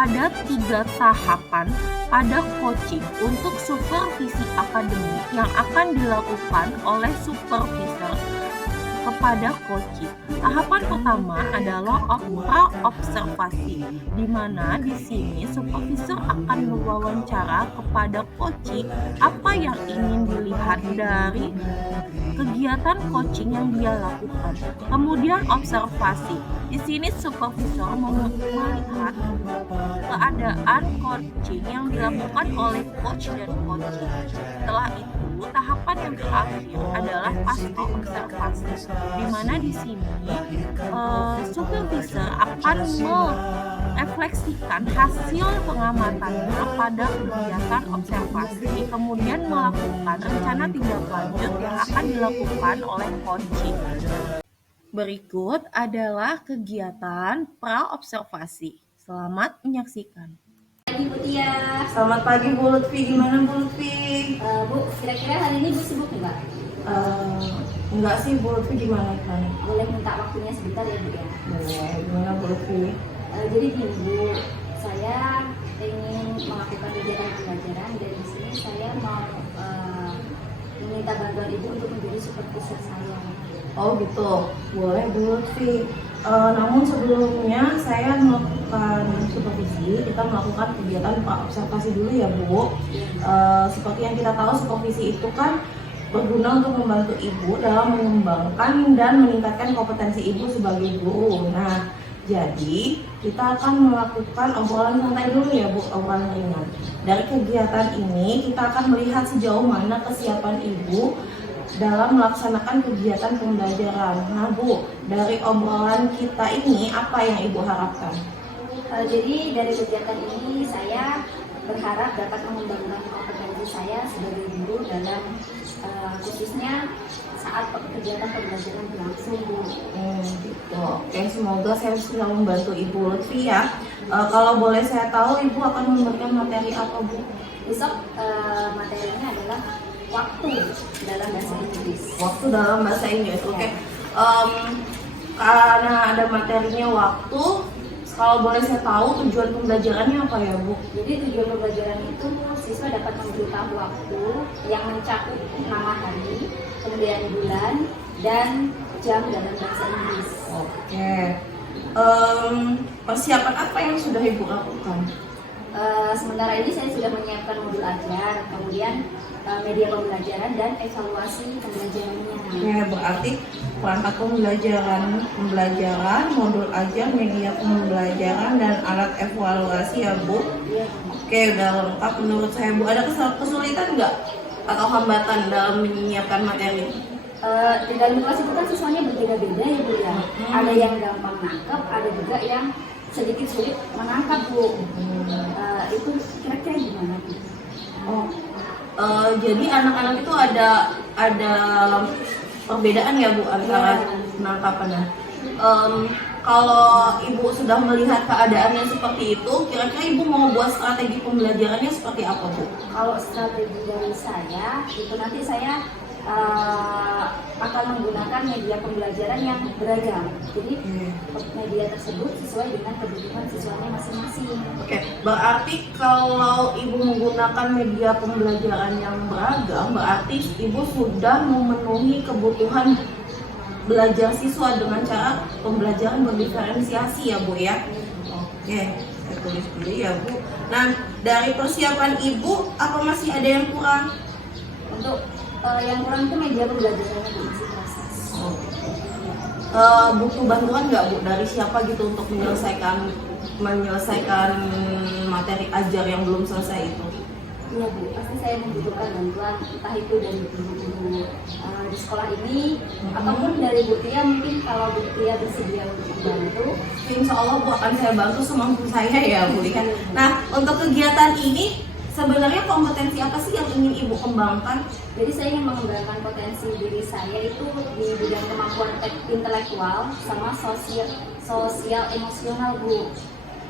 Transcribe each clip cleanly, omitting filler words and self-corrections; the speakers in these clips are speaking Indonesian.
ada 3 tahapan pada coaching untuk supervisi akademik yang akan dilakukan oleh supervisor kepada coaching. Tahapan pertama adalah pra-observasi, di mana di sini supervisor akan mewawancara kepada coaching apa yang ingin dilihat dari kegiatan coaching yang dia lakukan. Kemudian observasi. Di sini supervisor melihat keadaan coaching yang dilakukan oleh coach dan coaching. Setelah itu, tahapan yang terakhir adalah pasca observasi, di mana di sini supervisor akan merefleksikan hasil pengamatannya pada kegiatan observasi, kemudian melakukan rencana tindak lanjut yang akan dilakukan oleh coaching. Berikut adalah kegiatan pra-observasi. Selamat menyaksikan. Pagi Bu Tia. Selamat pagi Bu Lutfi, gimana Bu Lutfi? Bu, kira-kira hari ini Bu sibuk nggak? Enggak sih Bu Lutfi, gimana kan? Boleh minta waktunya sebentar ya Bu ya? Boleh, gimana Bu Lutfi? Jadi gini Bu, saya ingin melakukan kegiatan pembelajaran dan di sini saya mau meminta bantuan Ibu untuk menjadi supervisor saya. Oh gitu, boleh Bu Lutfi. Namun sebelumnya saya melakukan supervisi, kita melakukan kegiatan observasi dulu ya Bu. Seperti yang kita tahu, supervisi itu kan berguna untuk membantu Ibu dalam mengembangkan dan meningkatkan kompetensi Ibu sebagai guru. Nah, jadi kita akan melakukan obrolan santai dulu ya Bu, obrolan ringan. Dari kegiatan ini kita akan melihat sejauh mana kesiapan Ibu dalam melaksanakan kegiatan pembelajaran. Nah Bu, dari obrolan kita ini apa yang Ibu harapkan? Jadi dari kegiatan ini saya berharap dapat mengembangkan kompetensi saya sebagai guru dalam khususnya saat kegiatan pembelajaran berlangsung Bu. Gitu. Oke, semoga saya bisa membantu Ibu Lutfi ya. Kalau boleh saya tahu Ibu akan memberikan materi apa Bu? Besok materinya adalah waktu dalam bahasa Inggris. Waktu dalam bahasa Inggris. Oke. Karena ada materinya waktu, kalau boleh saya tahu tujuan pembelajarannya apa ya Bu? Jadi tujuan pembelajaran itu siswa dapat memberitahu waktu yang mencakup nama hari, kemudian bulan, dan jam dalam bahasa Inggris. Oke. Persiapan apa yang sudah Ibu lakukan? Sementara ini saya sudah menyiapkan modul ajar, kemudian media pembelajaran dan evaluasi pembelajarannya. Ya, berarti perangkat pembelajaran, modul ajar, media pembelajaran, dan alat evaluasi ya Bu. Ya. Oke, udah lengkap menurut saya Bu. Ada kesulitan nggak atau hambatan dalam menyiapkan materi? Di dalam kelas itu kan siswanya berbeda-beda ya Bu ya. Ada yang gampang nangkep, ada juga yang sedikit sulit menangkap Bu. Itu kira-kira gimana Bu? Jadi anak-anak itu ada perbedaan ya Bu antara penangkapannya. Kalau Ibu sudah melihat keadaannya seperti itu, kira-kira Ibu mau buat strategi pembelajarannya seperti apa Bu? Kalau strategi dari saya, itu nanti saya akan menggunakan media pembelajaran yang beragam. Jadi media tersebut sesuai dengan kebutuhan siswanya masing-masing. Oke, berarti kalau Ibu menggunakan media pembelajaran yang beragam, berarti Ibu sudah memenuhi kebutuhan belajar siswa dengan cara pembelajaran berdiferensiasi ya Bu ya. Oke, saya tulis dulu ya Bu. Nah, dari persiapan Ibu, apa masih ada yang kurang? Untuk yang kurang itu media pembelajarannya Bu, isi proses. Butuh bantuan nggak Bu dari siapa gitu untuk menyelesaikan materi ajar yang belum selesai itu? Iya Bu, pasti saya membutuhkan bantuan entah itu dari guru-guru di sekolah ini ataupun dari Bu Tia, mungkin kalau Bu Tia bersedia untuk membantu. Insya Allah Bu akan saya bantu semampu saya ya Bu ya. Nah, untuk kegiatan ini sebenarnya kompetensi apa sih yang ingin Ibu kembangkan? Jadi saya ingin mengembangkan potensi diri saya itu di bidang kemampuan intelektual sama sosial emosional Bu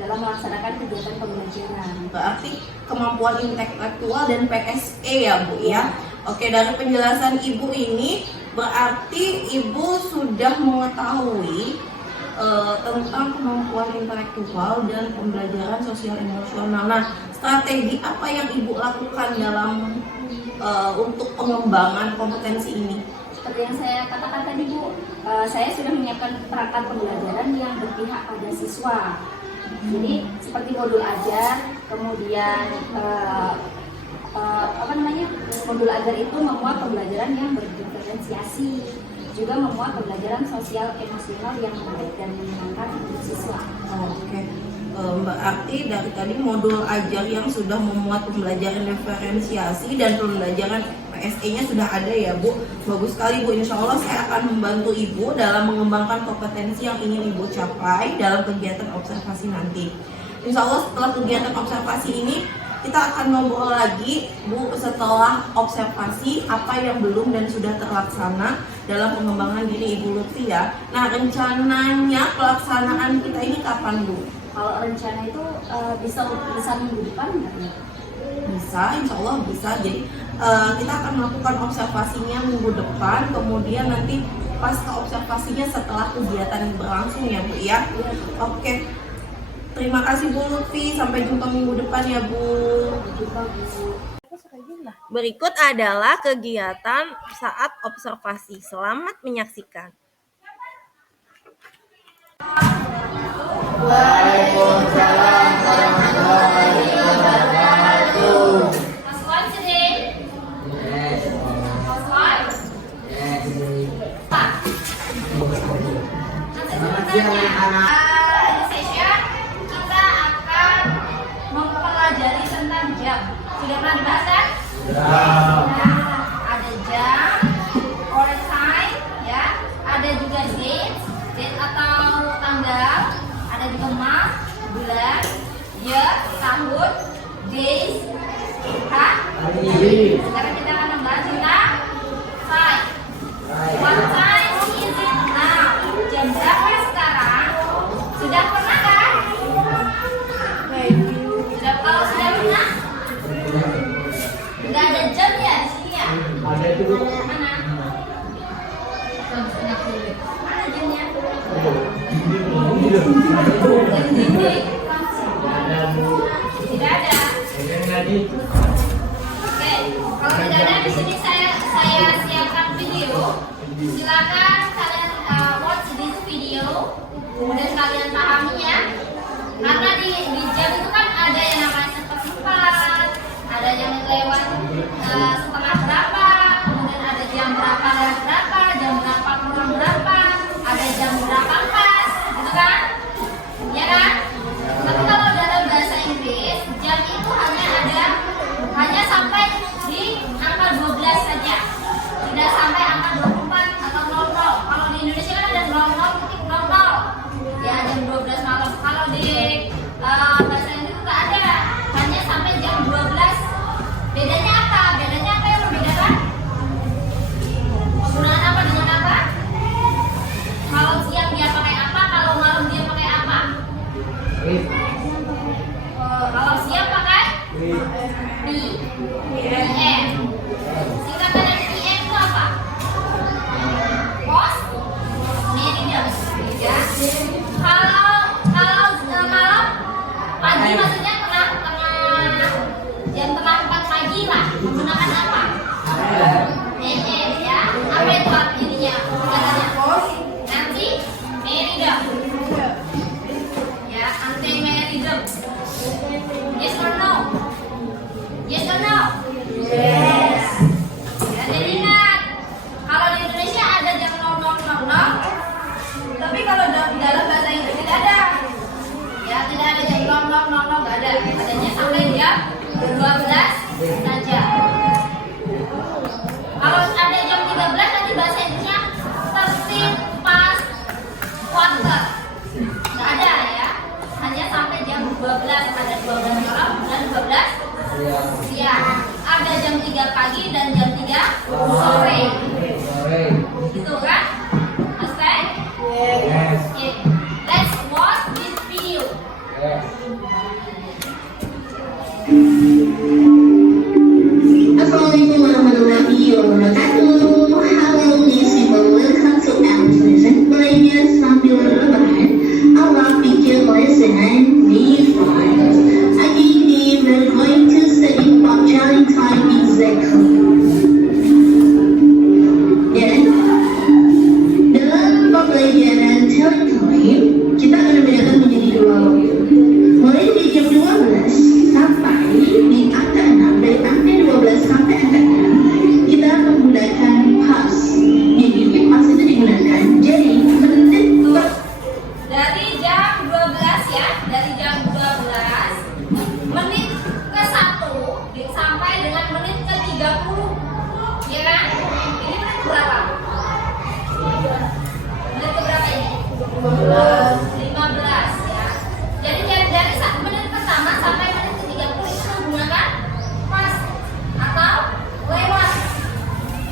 dalam melaksanakan kegiatan pembelajaran. Berarti kemampuan intelektual dan PSE ya Bu ya. Oke, dari penjelasan Ibu ini berarti Ibu sudah mengetahui tentang kemampuan intelektual dan pembelajaran sosial emosional. Nah, strategi apa yang Ibu lakukan dalam untuk pengembangan kompetensi ini? Seperti yang saya katakan tadi Bu, saya sudah menyiapkan perangkat pembelajaran yang berpihak pada siswa. Jadi seperti modul ajar, kemudian modul ajar itu memuat pembelajaran yang berdiferensiasi, juga memuat pembelajaran sosial emosional yang menarik dan menyenangkan untuk siswa. Oke. Berarti dari tadi modul ajar yang sudah memuat pembelajaran diferensiasi dan pembelajaran PSE-nya sudah ada ya Bu. Bagus sekali Bu, insya Allah saya akan membantu Ibu dalam mengembangkan kompetensi yang ingin Ibu capai dalam kegiatan observasi nanti. Insya Allah setelah kegiatan observasi ini kita akan ngobrol lagi Bu setelah observasi apa yang belum dan sudah terlaksana dalam pengembangan diri Ibu Lutfi ya. Nah, rencananya pelaksanaan kita ini kapan Bu? Kalau rencana itu bisa minggu depan nggak ya? Bisa, insya Allah bisa. Jadi kita akan melakukan observasinya minggu depan, kemudian nanti pasca observasinya setelah kegiatan berlangsung ya Bu ya. Oke. Terima kasih Bu Lutfi, sampai jumpa minggu depan ya Bu. Berikut adalah kegiatan saat observasi. Selamat menyaksikan. Waalaikumsalam warahmatullahi wabarakatuh. Mas Wan today? Yes. Mas Wan? Yes. Pak. Selamat siang anak-anak. Di session kita akan mempelajari tentang jam. Sudah pernah dibahas kan? Sudah. Nah, ada jam, or time, ya. Ada juga date atau tanggal. Ada juga month, bulan, year, tahun, days, hari. Sekarang kita akan membahas tentang time. What time is it now? Jam berapa sekarang? Sudah pernah kan? Kalau sudah pernah? Nggak ada jam ya di sini ya? Ada dulu. Mana? Mana jamnya? Dinding. Ada Bu. Tidak ada. Pegang tadi. Oke, kalau tidak ada di sini saya siapkan video. Silakan kalian watch this video, kemudian kalian pahami ya. Karena di jam itu kan ada yang namanya seperempat, ada yang lewat setengah berapa, kemudian ada jam berapa lewat berapa, jam berapa kurang berapa, ada jam berapa pas, gitu kan? Ya kan? Tapi kalau dalam bahasa Inggris, jam itu hanya sampai di angka 12 saja. Tidak sampai angka 24 atau 00. Kalau di Indonesia kan ada 00.00. Ya, jam 12 malam. Kalau di bahasa Inggris itu nggak ada. Hanya sampai jam 12. Bedanya apa? Bedanya apa yang membedakan? Penggunaan apa dengan apa? Kalau siang dia pakai apa? Kalau malam dia pakai apa? Kalau siang pakai PM. Singkatan dari PM itu apa? Post meridian. Ya. Kalau malam pagi maksudnya tengah jam tengah 4 pagi lah. Menggunakan apa? AM ya. Apa itu artinya? Nanti meridian. Ya, anti meridian. Yes or no? Yes or no? Yes. Ya, jadi ingat, kalau di Indonesia ada jam 00.00, tapi kalau dalam bahasa Inggris tidak ada. Ya, tidak ada jam 00.00, nggak ada. Adanya sampai jam 12 saja. Kalau ada jam 13 nanti bahasa Inggrisnya 13 past quarter. Nggak ada ya. Hanya sampai jam 12, ada 12 malam dan 12 siang. Ada jam 3 pagi dan jam 3 sore. Gitu kan? Understand? Yes. Okay. Let's watch this video. Yes. Assalamualaikum warahmatullahi wabarakatuh. Halo listener, welcome to our lesson belajar sambil rebahan. 15 ya. Jadi dari menit pertama sampai menit ke-30 itu menggunakan pas atau lewat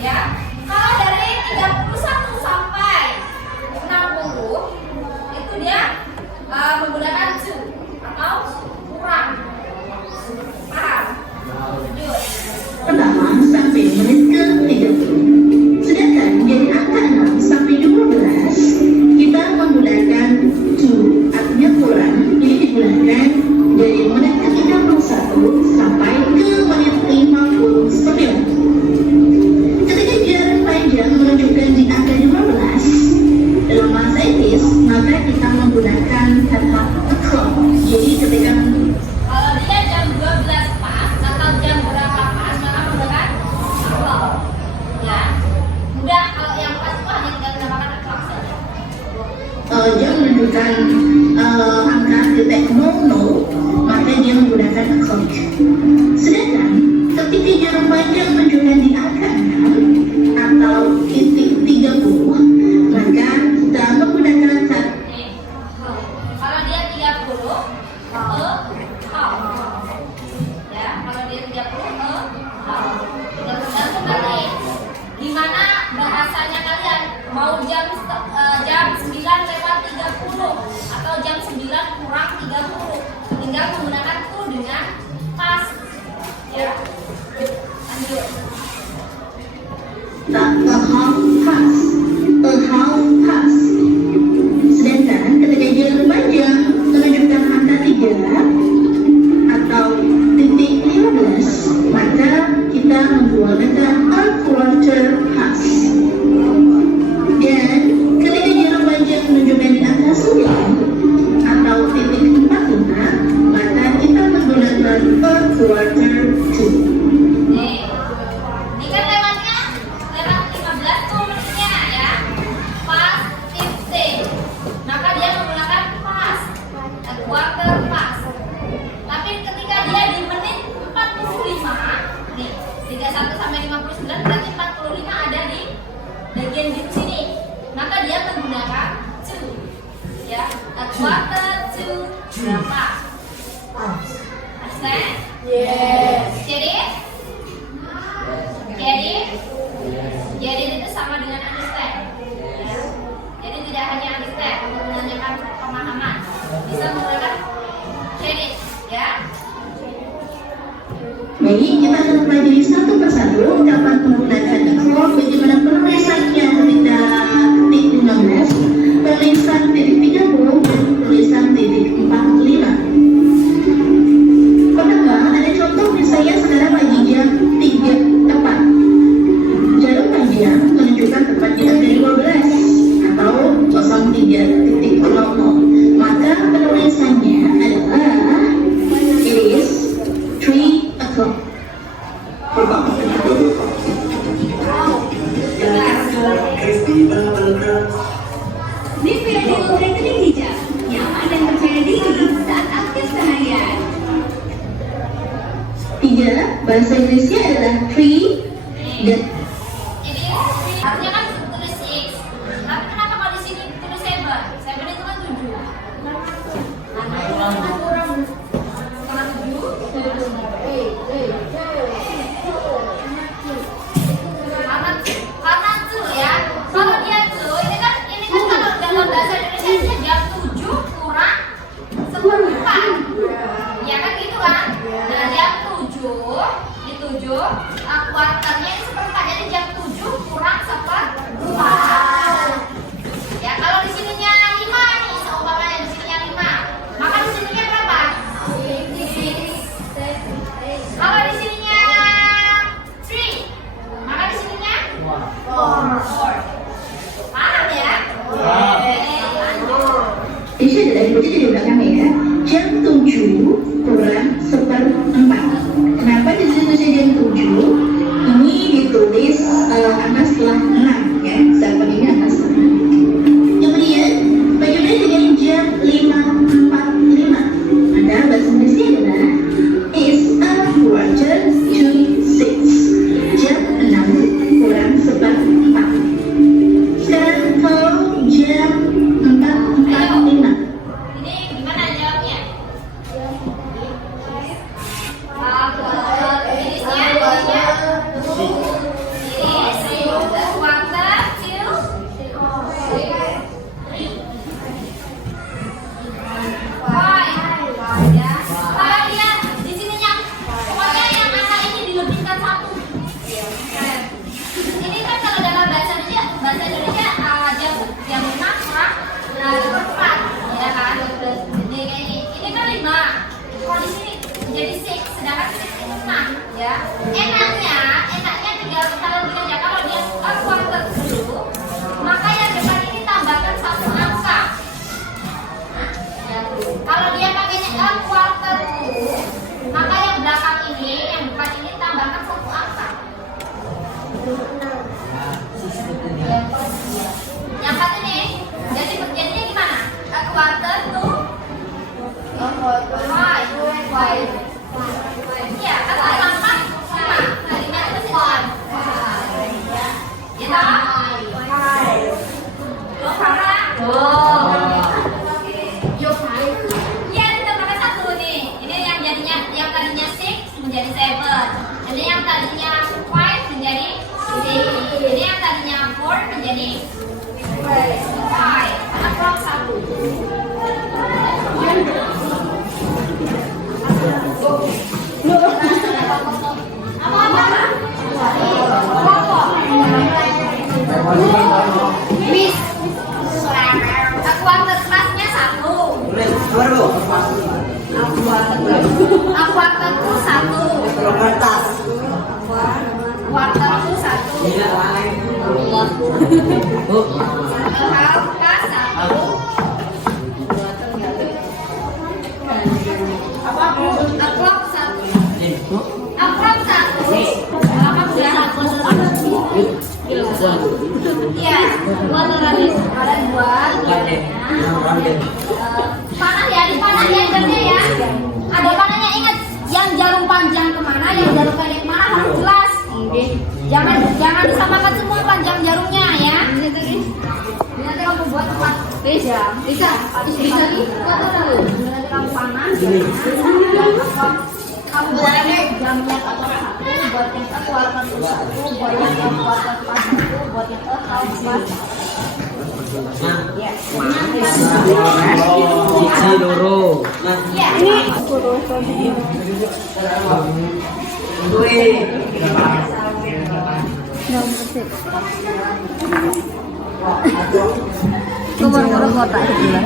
ya. Kalau dari 31 sampai 60 itu dia menggunakan to atau kurang. Paham? Lanjut. Pertama sampai menit ke-30. Sedangkan dari angka 6 sampai 12 kita menggunakan to, artinya kurang. Ini digunakan dari menit ke-31 sampai ke menit 59. Ketika jarak panjang menunjukkan di angka 15 dalam bahasa Inggris, maka kita menggunakan kata o'clock. Jadi ketika Kalau dia jam 12 pas atau jam berapa pas, maka menggunakan o'clock. Ya. Mudah, kalau yang pas itu hanya tinggal menambahkan o'clock saja. dia menunjukkan angka titik 00, maka dia menggunakan o'clock. Sedangkan ketika jarak panjang menunjukkan di angka 6 atau titik 30, maka kita menggunakan kata Nih. Kalau dia 30, ya, kalau dia 30, tergantung nanti gimana bahasanya kalian. Mau jam 9 lewat 30 atau jam 9 kurang 30, tinggal menggunakan to dengan pas ya. Lanjut. a half pass. Sedangkan ketika jarak panjang menunjukkan angka 3 atau titik 15, maka kita menggunakan a quarter pass. Dan ketika jarak panjang menunjukkan di angka 9 atau titik 45, maka kita menggunakan a quarter to. Nih, ini kan lewatnya lewat 15 tuh menitnya ya. Pas titik. Maka dia menggunakan pas. Quarter pas. Tapi ketika dia di menit 45, nih 31 sampai 59 berarti 45 ada di bagian di sini. Maka dia menggunakan to. Ya, a quarter to berapa? Understand? Yes. Jadi Jadi itu sama dengan understand. Ya. Jadi tidak hanya understand untuk menanyakan pemahaman, bisa menggunakan credit, ya. Baik, kita akan pelajari satu persatu ungkapan menggunakan o'clock, bagaimana penulisannya ketika titik 16, tulisan titik 30, dan tulisan titik 45. Pertama, ada contoh misalnya sekarang lagi jam 3 tepat. Jarak panjang menunjukkan tepat di angka 12 atau 03.00. Maka penulisannya adalah it is 3 o'clock. Nip Radio Rekening Hijau, nyaman dan percaya diri saat aktif seharian. 3, bahasa Inggrisnya adalah 3 dan Ini artinya kan tulis X. Tapi kenapa kalau di sini tulis 7? 7 itu kan 7. Kurang setengah 7. Karena tuh ya. Kalau dia tuh ini kan kalau dalam bahasa Indonesia dia jam 7 kurang 14. Ya kan gitu kan? Nah, jam 7 di 7 kuarternya ini seperempat, jadi jam 7 kurang seperempat. Ya, kalau di sininya 5 nih, seumpamanya di sininya 5, maka di sininya berapa? 6. Kalau di sininya 3, maka di sininya 4. Paham ya? Ini adalah dibaca di belakangnya ya. Jam 7 kurang 1/4. Kenapa di sini tulisnya jam 7? Ini ditulis ya. Enaknya tinggal kalau dia quarter dulu, maka yang depan ini tambahkan satu angka. Kalau dia pakainya quarter dulu, maka yang belakang ini, yang depan ini tambahkan satu angka. Yang satu ini, jadi perjanjiannya gimana? A quarter to five. Iya, kan gampang sama. Kalimat itu sih. Ya toh? Sama. Iya, kita pakai satu nih. Ini yang tadinya six menjadi seven. Ini yang tadinya five menjadi six. Ini yang tadinya four menjadi five. Karena kurang satu. Miss, quarter kelasnya satu. Quarter itu satu. Quarter itu satu. Half kelas satu. Akrab satu. Akrab satu. Iya, dua teralis. Ada dua. Panah ya, dipanah ya, ingatnya ya. Ada panahnya, ingat. Yang jarum panjang kemana, yang jarum pendek kemana harus jelas. Jangan disamakan semua panjang jarumnya ya. Nanti kamu buat tempat bisa nih. Nanti kamu panah. Kamu buat jamnya atau satu, buat yang quarter satu, buat yang quarter pas satu, buat yang half pas. Ya. Cici loro. Ya. Nomor kota itu lah.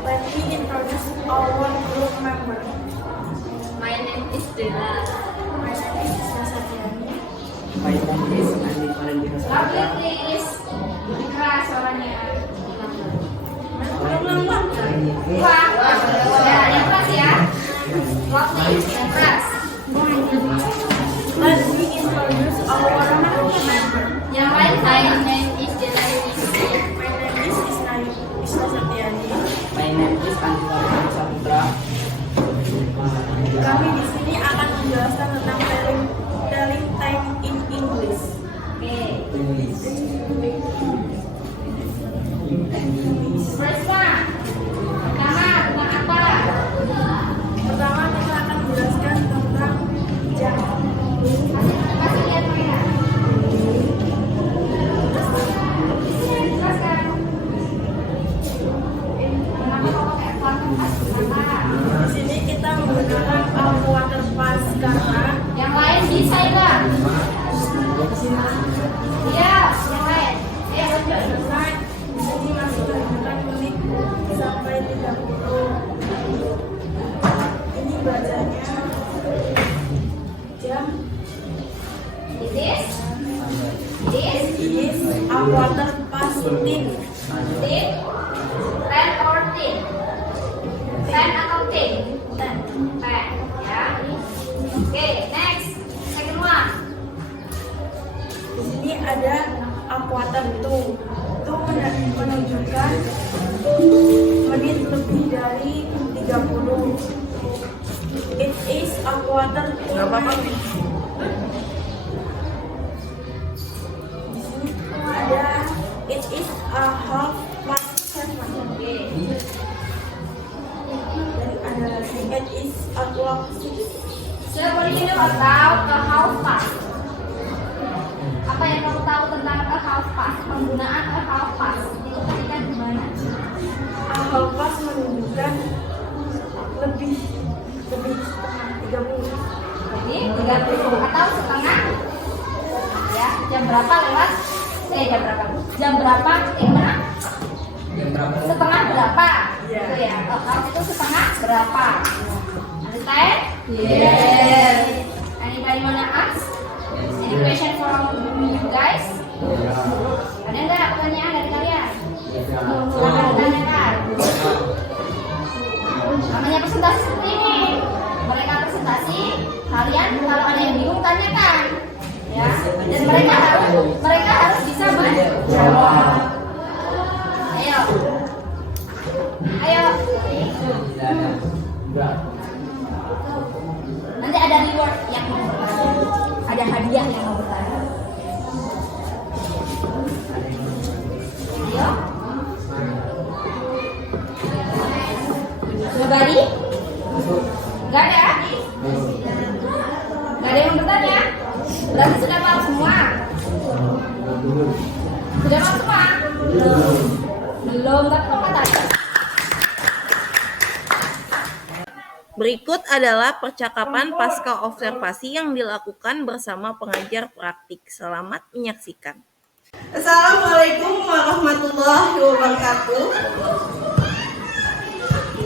Let me introduce our group member. My name is Dela. My name is Sasatyani. Lovely please. Keras suaranya. Wah, ya, yang keras ya. Lovely, yang keras. Let me introduce our group member. Yang lain saya name is Dela. My name is Isna Satyani. My name is Andika Saputra. Kami di sini akan menjelaskan tentang telling time in English. First one. Pertama, tentang apa? Pertama kita akan menjelaskan tentang jam. Kasih lihat Maya. Jelaskan. Kenapa kau pakai quarter pas? Kenapa? Di sini kita menggunakan quarter pas karena Yang lain bisa ya? Iya, yang lain. selesai. Di sini masih menggunakan menit sampai 30. Ini bacanya jam. This Is a quarter past 10. 10 or 10? 10 atau 10? 10 ya. Oke, next. Second one. Di sini ada a quarter to. Itu menunjukkan menit lebih dari 30. It is a quarter to 9. Di sini ada it is a half past 7. Dan ada lagi it is a clock 6. Sebelum atau a half past. Apa yang kamu tahu tentang a half past? Penggunaan a half past itu ketika di mana? A half past menunjukkan lebih setengah 30. 30 atau setengah ya, jam berapa lewat jam berapa mana? Setengah berapa gitu ya. Kalau itu setengah berapa, understand? Yes. Anybody wanna ask any question from you guys? Ada nggak pertanyaan dari kalian? Silakan tanyakan. Namanya presentasi seperti ini. Mereka presentasi, kalian kalau ada yang bingung tanyakan, ya. Dan mereka harus bisa menjawab. Ayo. Nanti ada reward yang mau bertanya, ada hadiah yang mau bertanya. Ayo. Nobody? Gak ada? Gak ada yang bertanya? Berarti sudah paham semua? Sudah paham semua? Belum, tapi kok nggak tanya? Berikut adalah percakapan pasca observasi yang dilakukan bersama pengajar praktik. Selamat menyaksikan. Assalamualaikum warahmatullahi wabarakatuh.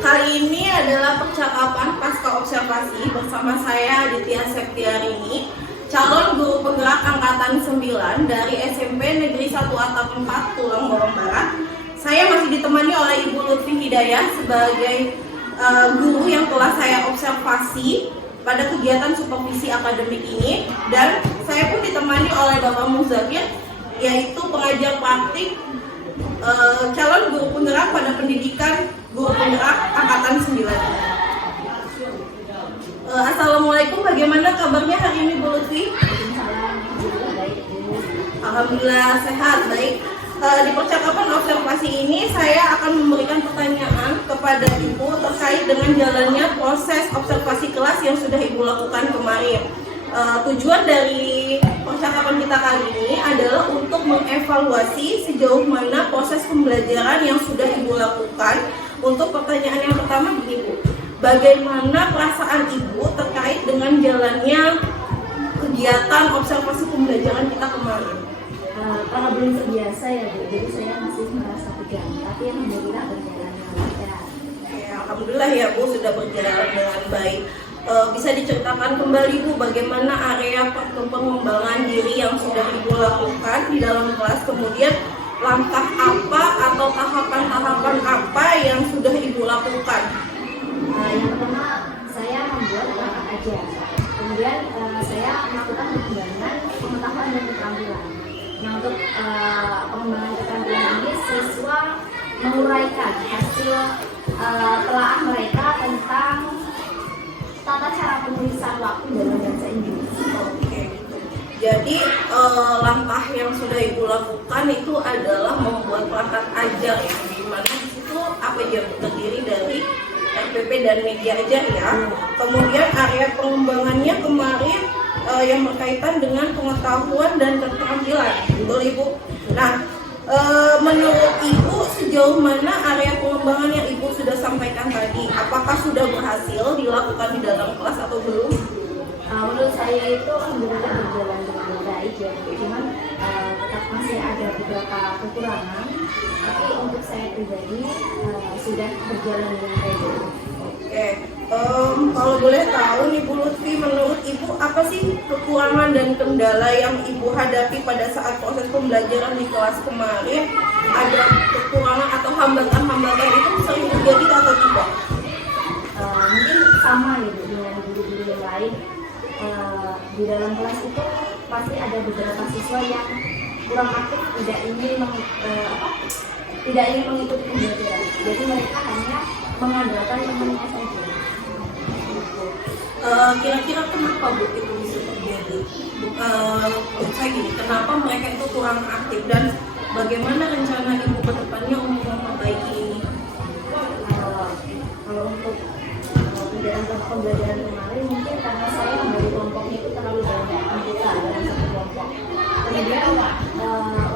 Kali ini adalah percakapan pasca observasi bersama saya Aditya Septiarini, calon guru penggerak angkatan 9 dari SMP Negeri 1 Atap 4 Tulang Bawang Barat. Saya masih ditemani oleh Ibu Lutfi Hidayah sebagai guru yang telah saya observasi pada kegiatan supervisi akademik ini, dan saya pun ditemani oleh Bapak Muzakir, yaitu pengajar praktik calon guru penggerak pada pendidikan guru penggerak angkatan 9. Assalamualaikum, bagaimana kabarnya hari ini Bu Lutfi? Alhamdulillah sehat, baik. Di percakapan observasi ini saya akan memberikan pertanyaan kepada Ibu terkait dengan jalannya proses observasi kelas yang sudah Ibu lakukan kemarin. Tujuan dari percakapan kita kali ini adalah untuk mengevaluasi sejauh mana proses pembelajaran yang sudah Ibu lakukan. Untuk pertanyaan yang pertama begini Bu, bagaimana perasaan Ibu terkait dengan jalannya kegiatan observasi pembelajaran kita kemarin? Karena belum terbiasa ya Bu, jadi saya masih merasa tegang, tapi alhamdulillah berjalan dengan lancar. Alhamdulillah ya Bu, sudah berjalan dengan baik. Bisa diceritakan kembali Bu, bagaimana area pengembangan diri yang sudah Ibu lakukan di dalam kelas, kemudian langkah apa atau tahapan-tahapan apa yang sudah Ibu lakukan? Yang pertama saya membuat langkah aja, kemudian saya melakukan pengembangan pengetahuan dan keterampilan. Nah, untuk pengembangan keterampilan ini siswa menguraikan hasil telaah mereka tentang tata cara penulisan waktu dalam bahasa Inggris. Oke. Jadi langkah yang sudah Ibu lakukan itu adalah membuat perangkat ajar, ya, di mana di situ APJ terdiri dari RPP dan media ajar ya. Kemudian area pengembangannya kemarin yang berkaitan dengan pengetahuan dan keterampilan, betul Ibu? Nah, menurut Ibu sejauh mana area pengembangan yang Ibu sudah sampaikan tadi? Apakah sudah berhasil dilakukan di dalam kelas atau belum? Menurut saya itu alhamdulillah berjalan dengan baik ya, cuman tetap masih ada beberapa kekurangan, tapi untuk saya pribadi sudah berjalan dengan baik. Oke, kalau boleh tahu nih Bu Lutfi, menurut Ibu apa sih kekurangan dan kendala yang Ibu hadapi pada saat proses pembelajaran di kelas kemarin? Ada kekurangan atau hambatan-hambatan itu sering terjadi atau tidak? Mungkin sama ya Bu, dengan guru-guru yang lain. Di dalam kelas itu pasti ada beberapa siswa yang kurang aktif, tidak ingin mengikuti pembelajaran. Jadi mereka hanya mengandalkan temannya saja. Kira-kira kenapa Bu itu bisa terjadi? Saya gini, kenapa mereka itu kurang aktif dan bagaimana rencana Ibu ke depannya untuk memperbaiki ini? Kalau untuk pembelajaran kemarin mungkin karena saya membagi kelompoknya itu terlalu banyak anggota dalam satu kelompok. Kemudian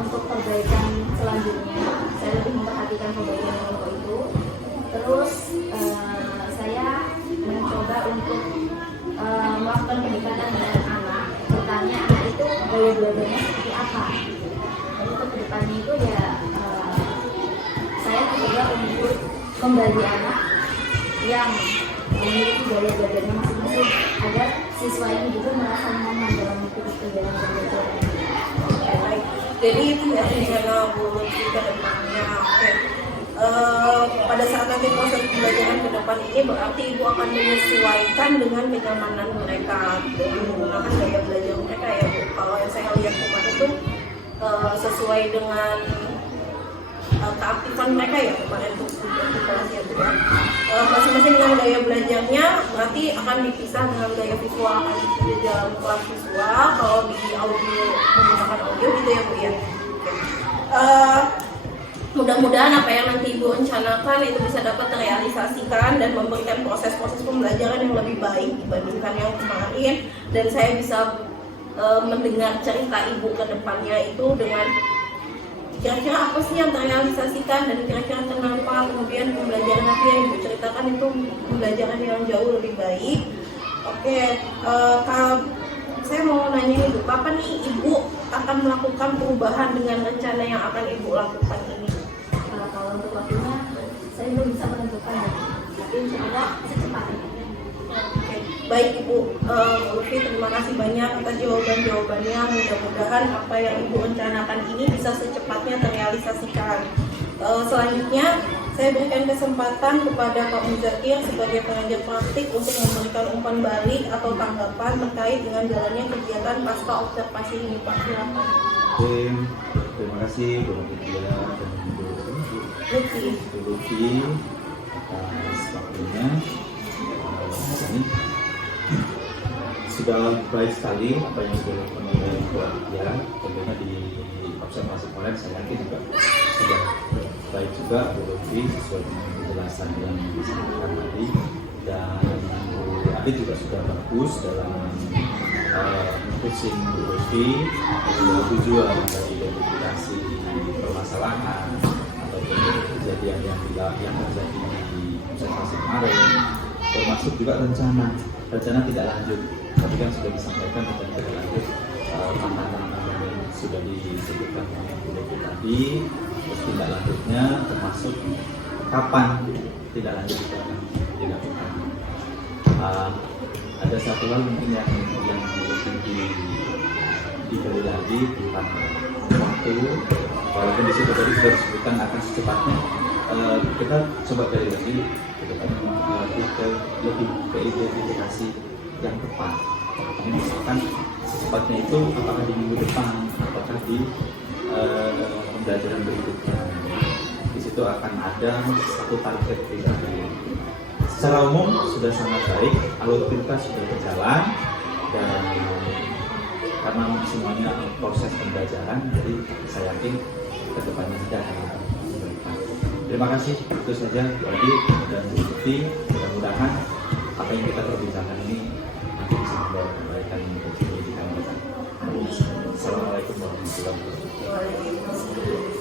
untuk perbaikan selanjutnya saya lebih memperhatikan perbaikan kelompok itu. Terus saya mencoba untuk melakukan pendekatan dengan gaya belajarnya seperti apa. Dan untuk kedepannya itu ya saya mencoba untuk membagi anak yang memiliki gaya belajarnya masing-masing agar siswa ini juga merasa nyaman dalam mengikuti perjalanan belajar. Baik. Jadi itu ya rencana Bu Lutfi ke depannya. Oke. Pada saat nanti proses pembelajaran ke depan ini berarti Ibu akan menyesuaikan dengan kenyamanan mereka dan menggunakan gaya belajar mereka ya Bu. Kalau yang saya lihat kemarin itu sesuai dengan keaktifan mereka ya kemarin untuk di kelas ya Bu ya. Masing-masing dengan gaya belajarnya berarti akan dipisah dengan gaya visual, akan di dalam kelas visual, kalau di audio menggunakan audio gitu ya Bu ya. Mudah-mudahan apa yang nanti Ibu rencanakan itu bisa dapat terrealisasikan dan memberikan proses-proses pembelajaran yang lebih baik dibandingkan yang kemarin, dan saya bisa mendengar cerita Ibu ke depannya itu dengan kira-kira apa sih yang terrealisasikan dan kira-kira kenapa kemudian pembelajaran nanti yang Ibu ceritakan itu pembelajaran yang jauh lebih baik. Oke, saya mau nanya Ibu, kapan nih Ibu akan melakukan perubahan dengan rencana yang akan Ibu lakukan ini? Kalau untuk waktunya saya belum bisa menentukan, tapi insya Allah secepatnya. Oke. Baik Ibu Lutfi, terima kasih banyak atas jawaban-jawabannya. Mudah-mudahan apa yang Ibu rencanakan ini bisa secepatnya terrealisasikan. Selanjutnya saya berikan kesempatan kepada Pak Muzakir sebagai pengajar praktik untuk memberikan umpan balik atau tanggapan terkait dengan jalannya kegiatan pasca observasi ini Pak. Silakan. Oke, terima kasih Bu Nadia dan Bu Lutfi atas waktunya. Ini sudah baik sekali apa yang sudah dilakukan oleh Bu Nadia. Tentunya di observasi kemarin saya yakin juga sudah baik juga Bu Lutfi sesuai dengan penjelasan yang disampaikan tadi, dan Bu Adi juga sudah bagus dalam coaching Bu Lutfi tujuan dari identifikasi permasalahan ataupun kejadian yang terjadi di observasi kemarin, termasuk juga rencana tidak lanjut. Tadi kan sudah disampaikan rencana tidak lanjut, tantangan yang sudah disebutkan oleh Bu Lutfi tadi. Terus tindak lanjutnya termasuk kapan tidak lanjut itu akan dilakukan. Ada satu hal mungkin yang diberi lagi tentang waktu, walaupun di situ tadi sudah disebutkan akan secepatnya. Kita coba cari lagi lebih ke identifikasi yang tepat. Misalkan secepatnya itu apakah di minggu depan, apakah di pembelajaran berikutnya. Di situ akan ada satu target pribadi. Secara umum sudah sangat baik, alur cerita sudah berjalan, dan karena semuanya proses pembelajaran, jadi saya yakin kedepannya tidak akan berubah. Terima kasih, itu saja Bu Adi dan Bu Lutfi. Mudah-mudahan apa yang kita perbincangkan ini nanti bisa membawa kebaikan untuk pendidikan kita. Assalamualaikum warahmatullahi wabarakatuh.